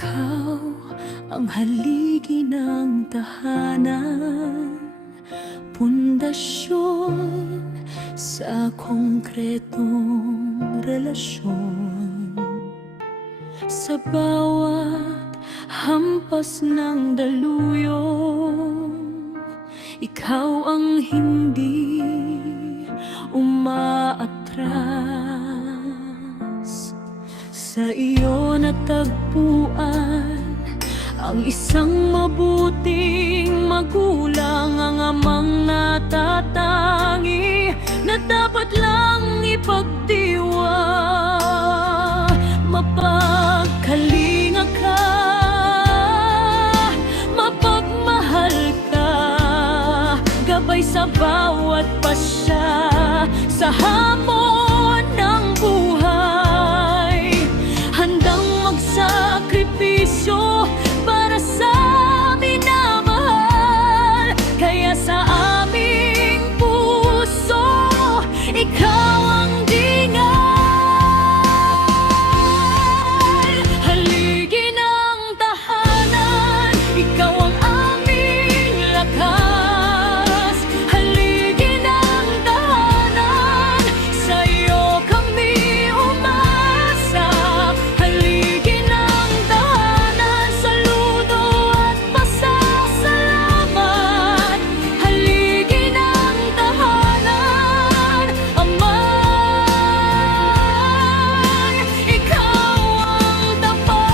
Ikaw ang haligi ng tahanan, pundasyon sa konkretong relasyon. Sa bawat hampas ng daluyong, ikaw ang hindi umaatras. Sa iyo natagpuan ang isang mabuting magulang, ang amang natatangi na dapat lang ipagdiwa. Mapagkalinga ka, mapagmahal ka, gabay sa bawat pasya, sa hamon ng buhay, handang magsakripisyo para sa minamahal. Kaya sa aming puso, ikaw ang dingal. Haligi ng tahanan, ikaw ang aming lakas. Haligi ng tahanan, sa iyo kami umasa. Haligi ng tahanan, saludo at pasasalamat. Haligi ng tahanan, Amay, ikaw ang tapat.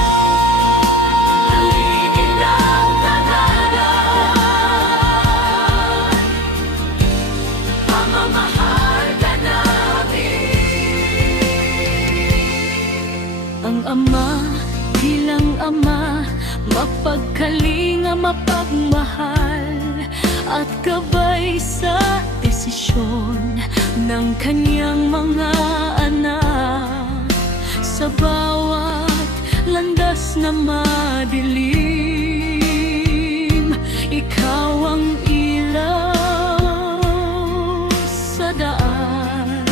Haligi ng tahanan, pamamahal ka namin. Ang Ama, bilang Ama, mapagkalinga, mapagmahal, at gabay sa desisyon ng kanyang mga anak. Sa bawat landas na madilim, ikaw ang ilaw sa daan.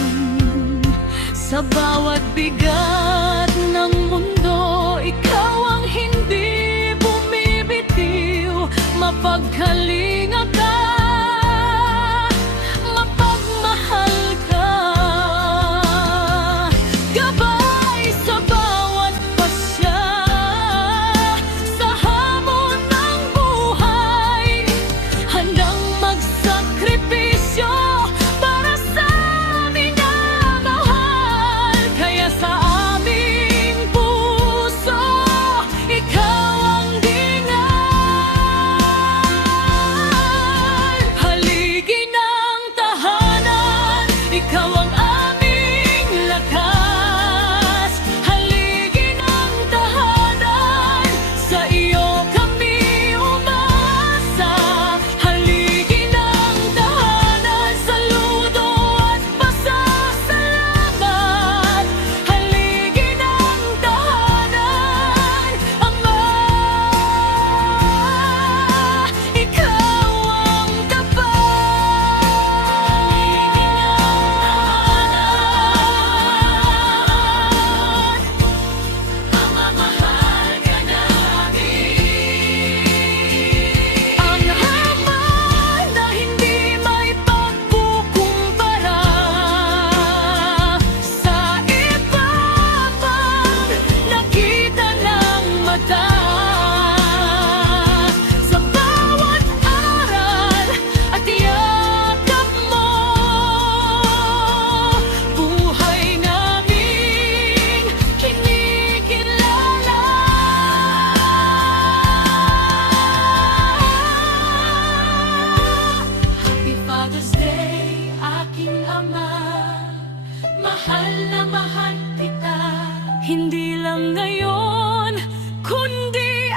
Sa bawat bigat ng mundo, ikaw ang hindi bumibitiw. Mapagkalinga ka, mapagmahal ka, gabay sa bawat pasya, sa hamon ng buhay, handang magsakripisyo para sa minamahal. Kaya sa aming puso, ikaw ang dingal. Haligi ng tahanan, ikaw ang aming lakas. Haligi ng tahanan, sa iyo kami umasa. Haligi ng tahanan, saludo at pasasalamat. Haligi ng tahanan, Ama, ikaw ang tapat. Pamamahal ka namin. Ang haba na hindi may pagkukumpara sa iba pang nakita ng mata. Sa bawat aral at yakap mo, buhay naming kinikilala. Happy Father's Day, aking Ama. Mahal na mahal kita, hindi lang ngayon, kundi